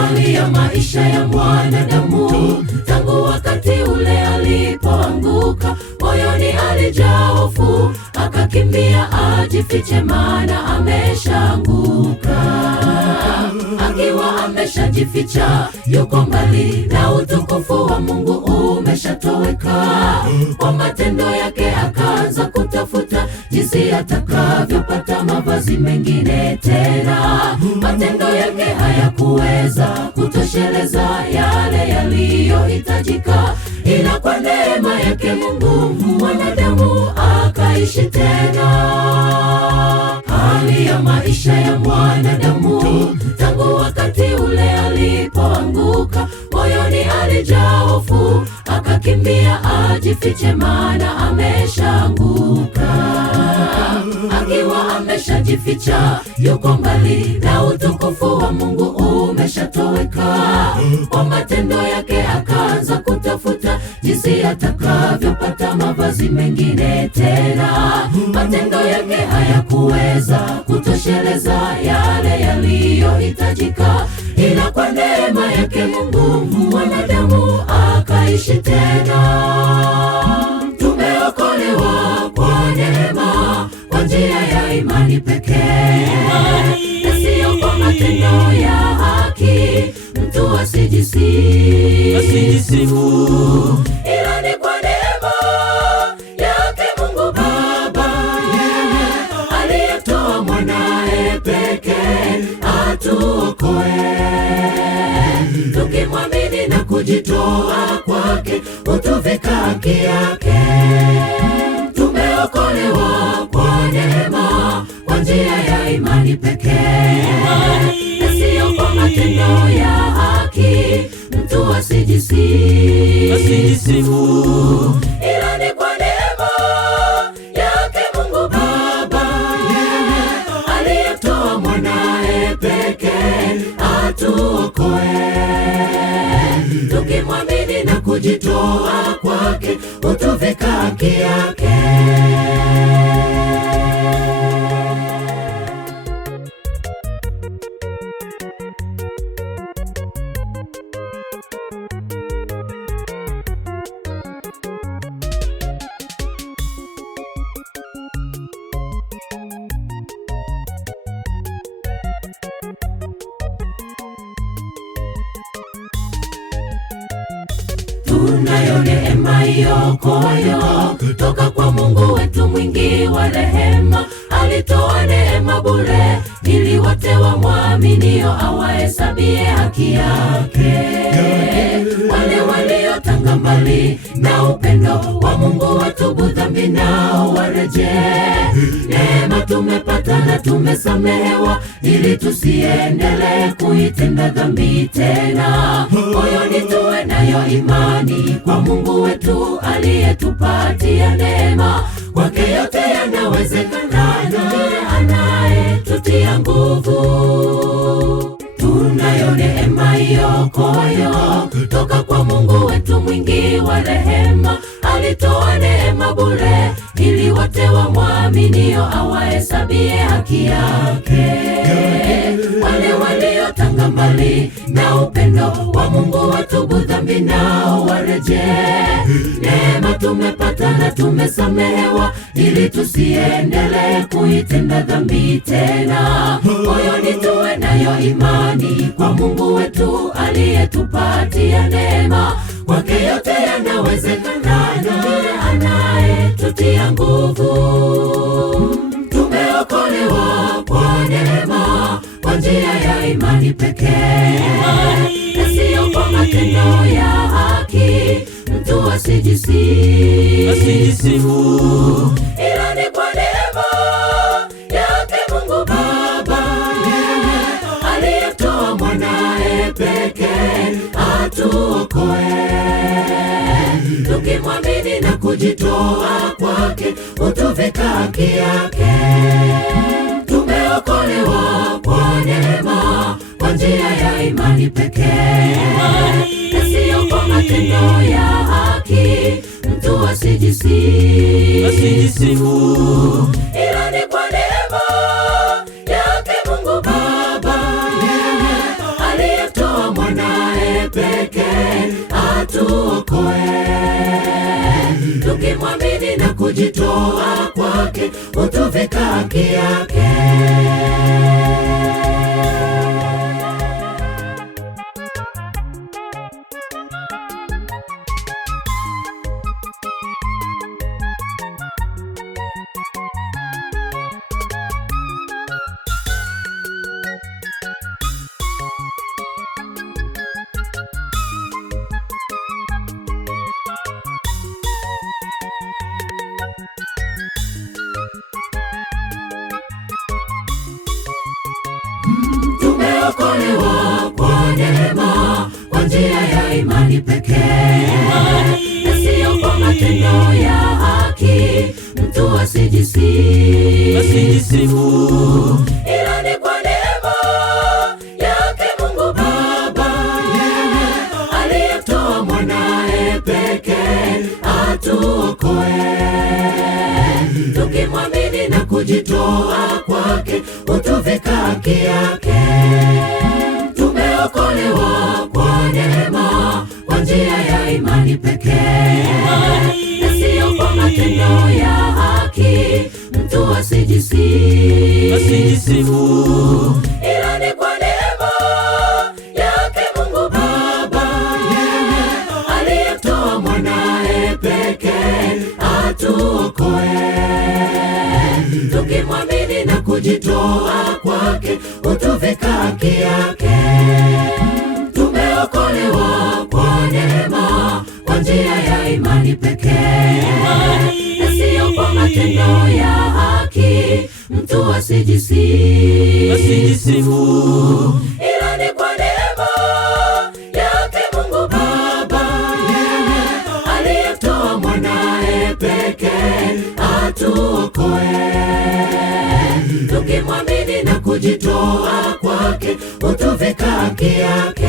hali ya maisha ya mwanadamu. Tangu wakati ule alipoanguka, moyoni alijaa hofu, akakimbia ajifiche, maana ameshaanguka. Akiwa ameshajificha, yuko mbali na utukufu wa Mungu umeshatoweka. Kwa matendo yake akaanza kutafuta jinsi atakavyopata mavazi mengine tena. Matendo yake hayakuweza kutosheleza yale yaliyohitajika, ila kwa neema yake Mungu mwanadamu akaishi tena. Hali ya maisha ya mwanadamu. Tangu wakati ule alipoanguka, moyoni alijaa hofu, akakimbia ajifiche, maana ameshaanguka. Akiwa ameshajificha, yuko mbali na utukufu wa Mungu umeshatoweka. Kwa matendo yake akaanza kutafuta jinsi atakavyopata mavazi mengine tena. Matendo yake hayakuweza kutosheleza yale yaliyohitajika, ila kwa neema yake Mungu mwanadamu akaishi tena. Tumeokolewa kwa neema, kwa njia ya imani pekee, na sio kwa matendo ya haki, mtu asijisifu, ila ni kwa neema yake Mungu Baba, yeye aliyetoa mwanae pekee atuokoe. Tukimwamini na kujitoa kwake, utuvika haki yake. Tumeokolewa kwa neema, kwa njia ya imani pekee, na sio kwa matendo ya haki, mtu asijisifu, ila ni kwa neema yake Mungu Baba, yeye aliyetoa mwanae pekee atuokoe. Tukimwamini na kujitoa kwake, utuvika haki yake. Tunayo neema iokoayo kutoka kwa Mungu wetu mwingi wa rehema. Alitoa neema bure ili wote wamwaminio awahesabie haki yake. Wale waliotanga mbali na upendo wa Mungu watubu dhambi nao warejee. Neema tumepata na tumesamehewa, ili tusiendelee kuitenda dhambi tena. Moyoni tuwe nayo imani kwa Mungu wetu aliyetupatia neema. Kwake yote yanawezekana, ndiye anayetutia nguvu. Tunayo neema iokoayo kutoka kwa Mungu wetu mwingi wa rehema. Alitoa neema bure ili wote wamwaminio awahesabie haki yake. Wale waliotanga mbali na upendo wa Mungu watubu dhambi nao warejee. Neema tumepata na tumesamehewa, ili tusiendelee kuitenda dhambi tena. Moyoni tuwe nayo imani kwa Mungu wetu aliyetupatia neema. Kwake yote yanawezekana, ndiye anayetutia nguvu. Tumeokolewa kwa neema, kwa njia ya imani pekee, na sio kwa matendo ya haki, mtu asijisifu, ila ni kwa neema yake Mungu Baba, yeye aliyetoa mwanae pekee atuokoe. Tukimwamini na kujitoa kwake, utuvika haki yake. Tumeokolewa kwa neema, kwa njia ya imani pekee, na sio kwa matendo ya haki, mtu asijisifu, ila ni kwa neema yake Mungu Baba, yeye aliyetoa atuokoe. Tukimwamini na kujitoa kwake, hutuvika haki yake. Tumeokolewa kwa neema, kwa njia ya imani pekee, na sio kwa matendo ya haki, mtu asijisifu, ila ni kwa neema yake Mungu Baba, yeye aliyemtoa mwanae pekee atuokoe. Tukimwamini na kujitoa kwake, hutuvika haki yake. Tumeokolewa kwa neema, kwa njia ya imani pekee, na sio kwa matendo ya haki, mtu asijisifu, ila ni kwa neema yake Mungu Baba, yeye aliyemtoa mwanae pekee atuokoe. Tukimwamini na kujitoa kwake, hutuvika haki yake. Tumeokolewa kwa neema, kwa njia ya imani pekee, na sio kwa matendo ya haki, mtu asijisifu, ila ni kwa neema yake Mungu Baba, yeye aliyemtoa mwanae pekee atuokoe. Tukimwamini na kujitoa kwake, hutuvika haki yake.